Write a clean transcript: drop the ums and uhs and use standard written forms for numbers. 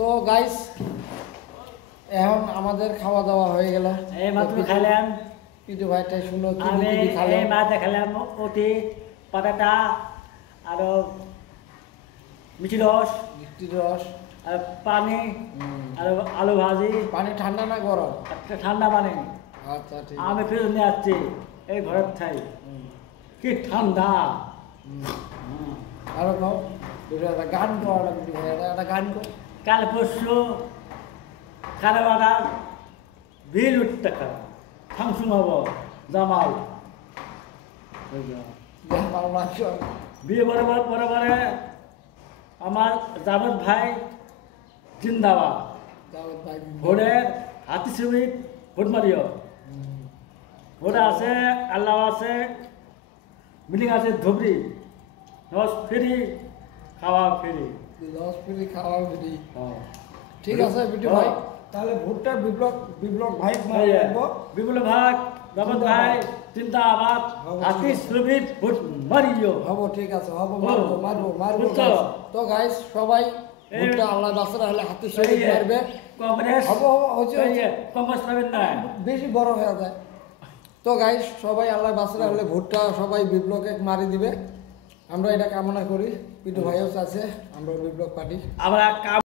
তো গাইস এখন আমাদের খাওয়া দাওয়া হয়ে গেল। এই মাত্র খাইলাম পিটু ভাইটাই শুনো আমি এই মাছ খেলাম অতি পাতাটা আর মিষ্টি রস আর পানি আর আলু ভাজি। পানি ঠান্ডা না গরম? ঠান্ডা পানি। আচ্ছা ঠিক আছে। আমি ফেরত নিয়ে আসছি এই ঘরের ঠাই কি ঠান্ডা। আরো খাও একটা গান করা পিটু ভাই, একটা গান কর। কাল পরশু খারাপ বিল উঠতে খারাপ ফাংশন হবো জামাল বিয়ে বরাবরে আমার জাভেদ ভাই জিন্দাবাদ। ভোটের হাতি ছবি ভোট মারিও। ভোট আছে আল্লাহ আছে মিটিং আছে ধুবড়ি রস ফ্রি খাওয়া ফ্রি। ঠিক আছে পিটু ভাই, তাহলে ভোটটা বিপ্লব ভাই বিপুল ভাগ জাভেদ ভাই জিন্দাবাদ হাতি ছবি ভোট মারিও। হবো ঠিক আছে, হবো মারবো। তো গাইস সবাই ভোটটা আল্লাহ বাসরা হলে হাতি ছবি মারবে। কংগ্রেস হবো হচ্ছে কংগ্রেস পাবেন না, বেশি বড় হয়ে যায়। তো গাইস সবাই আল্লাহ বাসরা হলে ভোটটা সবাই বিপ্লবকে মারি দিবে, আমরা এটা কামনা করি। পিটু ভাইও আছে, আমরা বিপ্লব পার্টি। আমরা